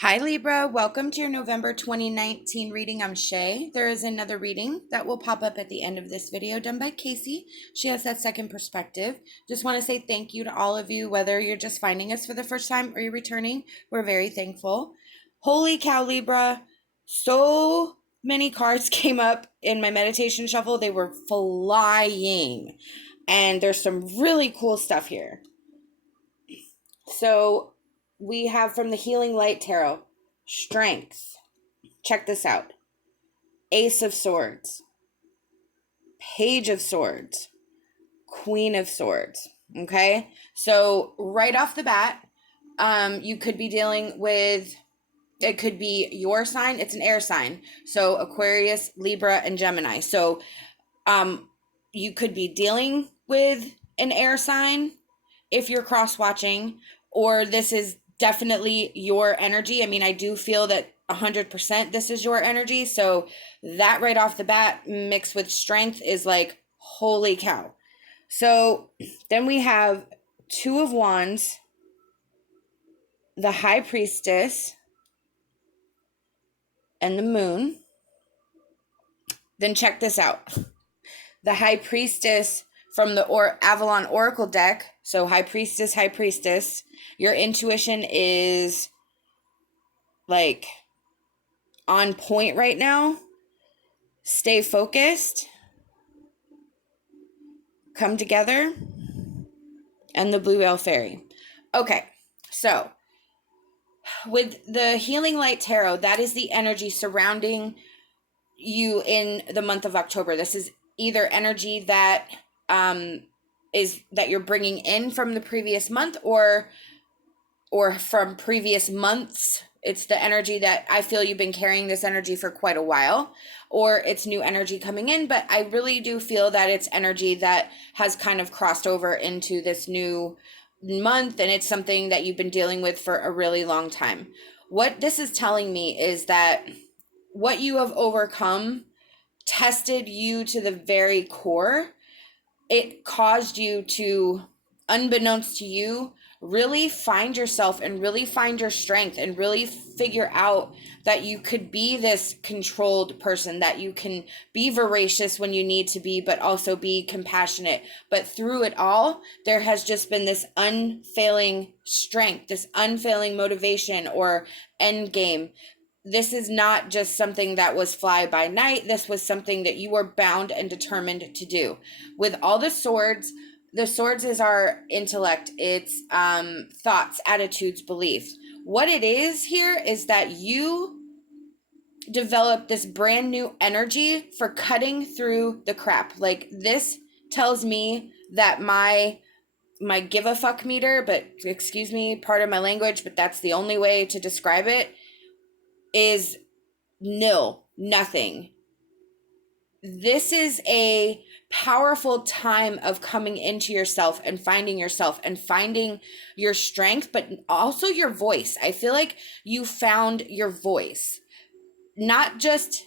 Hi Libra, welcome to your November 2019 reading. I'm SHAE. There is another reading that will pop up at the end of this video done by KACEE. She has that second perspective. Just want to say thank you to all of you, whether you're just finding us for the first time or you're returning. We're very thankful. Holy cow, Libra. So many cards came up in my meditation shuffle. They were flying. And there's some really cool stuff here. So we have from the Healing Light Tarot, Strength. Check this out. Ace of Swords, Page of Swords, Queen of Swords. Okay? So right off the bat, you could be dealing with, it could be your sign. It's an air sign. So Aquarius, Libra, and Gemini. So you could be dealing with an air sign if you're cross-watching, or this is definitely your energy. I mean, I do feel that 100% this is your energy. So that right off the bat mixed with strength is like, holy cow. So then we have Two of Wands, the High Priestess, and the Moon. Then check this out. The High Priestess from the Avalon Oracle deck. So High Priestess, High Priestess. Your intuition is like on point right now. Stay focused. Come together. And the Blue Veil Fairy. Okay, so with the Healing Light Tarot, that is the energy surrounding you in the month of October. This is either energy that is that you're bringing in from the previous month or from previous months. It's the energy that I feel you've been carrying this energy for quite a while, or it's new energy coming in, but I really do feel that it's energy that has kind of crossed over into this new month, and it's something that you've been dealing with for a really long time. What this is telling me is that what you have overcome tested you to the very core. It caused you to, unbeknownst to you, really find yourself and really find your strength and really figure out that you could be this controlled person, that you can be voracious when you need to be, but also be compassionate. But through it all, there has just been this unfailing strength, this unfailing motivation or end game. This is not just something that was fly by night. This was something that you were bound and determined to do. With all the swords is our intellect. It's thoughts, attitudes, beliefs. What it is here is that you develop this brand new energy for cutting through the crap. Like, this tells me that my give a fuck meter, but excuse me, part of my language, but that's the only way to describe it, is nil, nothing. This is a powerful time of coming into yourself and finding your strength, but also your voice. I feel like you found your voice, not just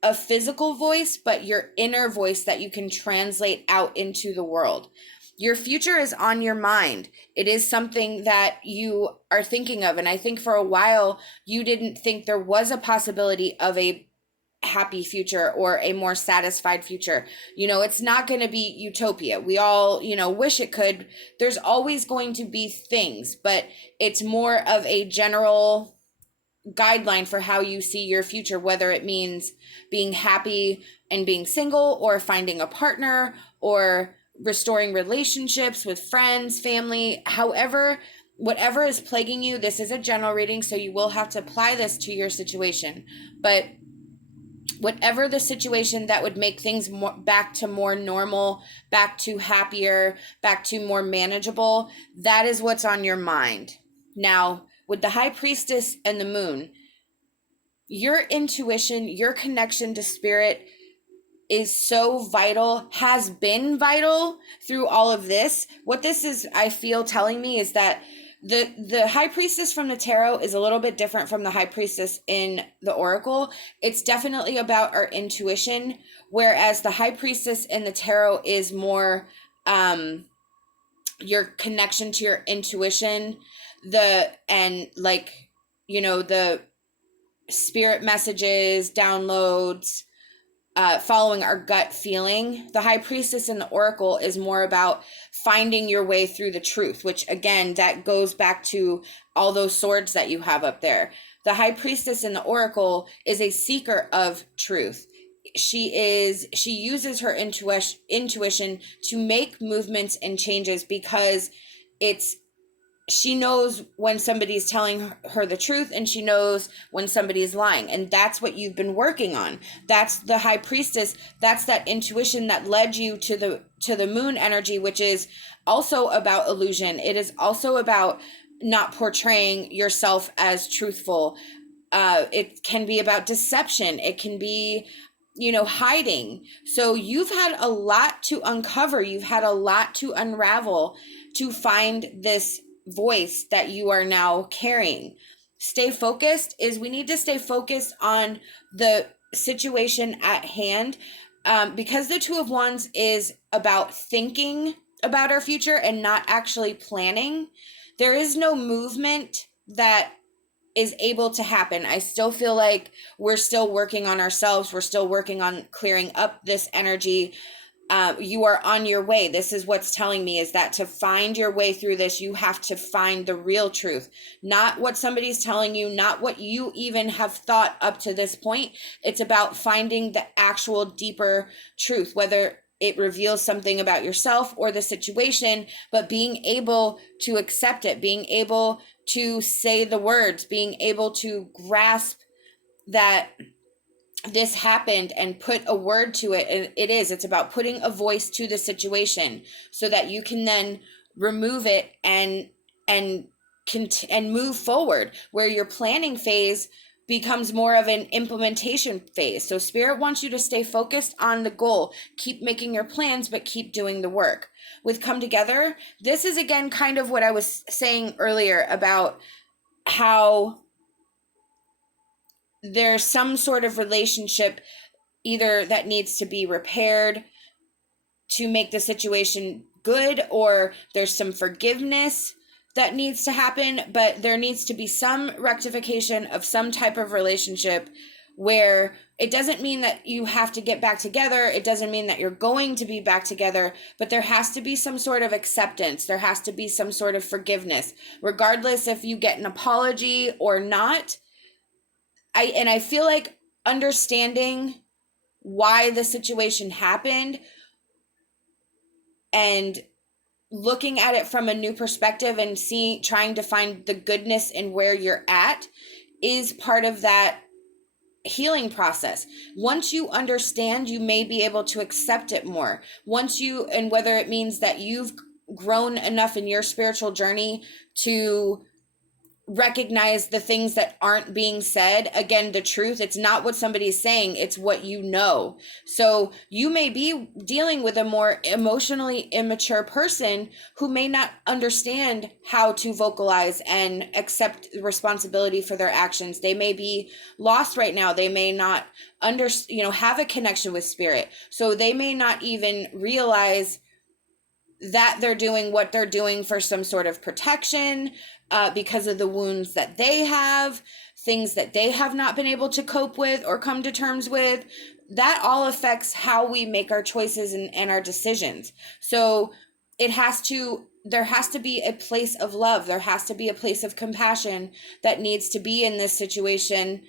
a physical voice, but your inner voice that you can translate out into the world. Your future is on your mind. It is something that you are thinking of. And I think for a while, you didn't think there was a possibility of a happy future or a more satisfied future. You know, it's not going to be utopia. We all, wish it could. There's always going to be things, but it's more of a general guideline for how you see your future, whether it means being happy and being single, or finding a partner, or restoring relationships with friends, family, however, whatever is plaguing you. This is a general reading, so you will have to apply this to your situation. But whatever the situation that would make things back to more normal, back to happier, back to more manageable, that is what's on your mind. Now, with the High Priestess and the Moon, your intuition, your connection to spirit is so vital, has been vital through all of this. What this is, I feel, telling me is that the High Priestess from the tarot is a little bit different from the High Priestess in the Oracle. It's definitely about our intuition, whereas the High Priestess in the tarot is more your connection to your intuition, and like the spirit messages, downloads, following our gut feeling. The high priestess and the oracle is more about finding your way through the truth, which again, that goes back to all those swords that you have up there. The high priestess and the oracle is a seeker of truth. She uses her intuition to make movements and changes because she knows when somebody's telling her the truth, and she knows when somebody's lying. And that's what you've been working on. That's the high priestess. That's that intuition that led you to the moon energy, which is also about illusion. It is also about not portraying yourself as truthful. It can be about deception. It can be, hiding. So you've had a lot to uncover. You've had a lot to unravel to find this voice that you are now carrying. Stay focused we need to stay focused on the situation at hand, because the Two of Wands is about thinking about our future and not actually planning. There is no movement that is able to happen. I still feel like we're still working on ourselves. We're still working on clearing up this energy. You are on your way. This is what's telling me, is that to find your way through this, you have to find the real truth, not what somebody's telling you, not what you even have thought up to this point. It's about finding the actual deeper truth, whether it reveals something about yourself or the situation, but being able to accept it, being able to say the words, being able to grasp that this happened and put a word to it. It's about putting a voice to the situation so that you can then remove it and move forward, where your planning phase becomes more of an implementation phase. So Spirit wants you to stay focused on the goal. Keep making your plans, but keep doing the work. With Come Together, this is again kind of what I was saying earlier about how there's some sort of relationship either that needs to be repaired to make the situation good, or there's some forgiveness that needs to happen, but there needs to be some rectification of some type of relationship where it doesn't mean that you have to get back together. It doesn't mean that you're going to be back together, but there has to be some sort of acceptance. There has to be some sort of forgiveness, regardless if you get an apology or not. I feel like understanding why the situation happened and looking at it from a new perspective and trying to find the goodness in where you're at is part of that healing process. Once you understand, you may be able to accept it more. And whether it means that you've grown enough in your spiritual journey to recognize the things that aren't being said. Again, the truth, it's not what somebody's saying, it's what you know. So you may be dealing with a more emotionally immature person who may not understand how to vocalize and accept responsibility for their actions. They may be lost right now. They may not have a connection with Spirit. So they may not even realize that they're doing what they're doing for some sort of protection, because of the wounds that they have, things that they have not been able to cope with or come to terms with. That all affects how we make our choices and our decisions. So there has to be a place of love. There has to be a place of compassion that needs to be in this situation.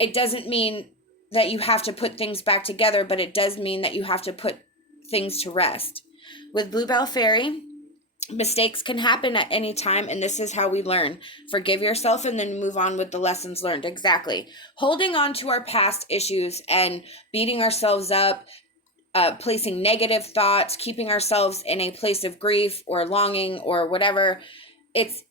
It doesn't mean that you have to put things back together, but it does mean that you have to put things to rest. With Bluebell Fairy, mistakes can happen at any time, and this is how we learn. Forgive yourself and then move on with the lessons learned. Exactly. Holding on to our past issues and beating ourselves up, placing negative thoughts, keeping ourselves in a place of grief or longing or whatever, it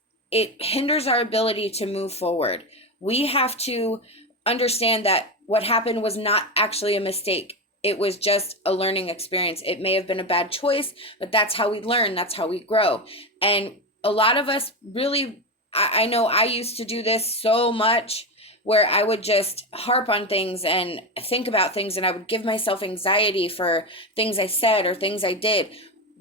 hinders our ability to move forward. We have to understand that what happened was not actually a mistake. It was just a learning experience. It may have been a bad choice, but that's how we learn. That's how we grow. And a lot of us really, I know I used to do this so much, where I would just harp on things and think about things, and I would give myself anxiety for things I said or things I did.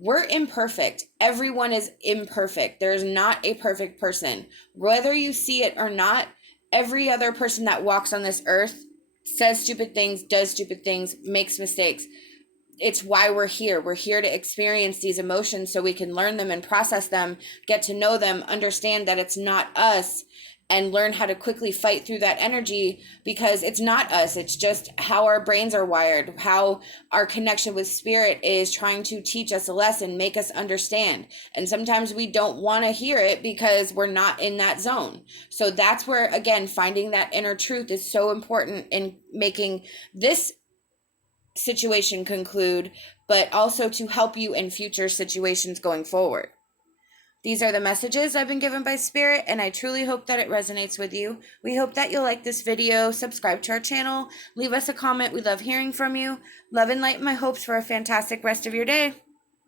we're imperfect. Everyone is imperfect. There's not a perfect person. Whether you see it or not, every other person that walks on this earth says stupid things, does stupid things, makes mistakes. It's why we're here. We're here to experience these emotions so we can learn them and process them, get to know them, understand that it's not us, and learn how to quickly fight through that energy, because it's not us. It's just how our brains are wired, how our connection with spirit is trying to teach us a lesson, make us understand. And sometimes we don't want to hear it because we're not in that zone. So that's where, again, finding that inner truth is so important in making this situation conclude, but also to help you in future situations going forward. These are the messages I've been given by Spirit, and I truly hope that it resonates with you. We hope that you'll like this video, subscribe to our channel, leave us a comment. We love hearing from you. Love and light my hopes for a fantastic rest of your day.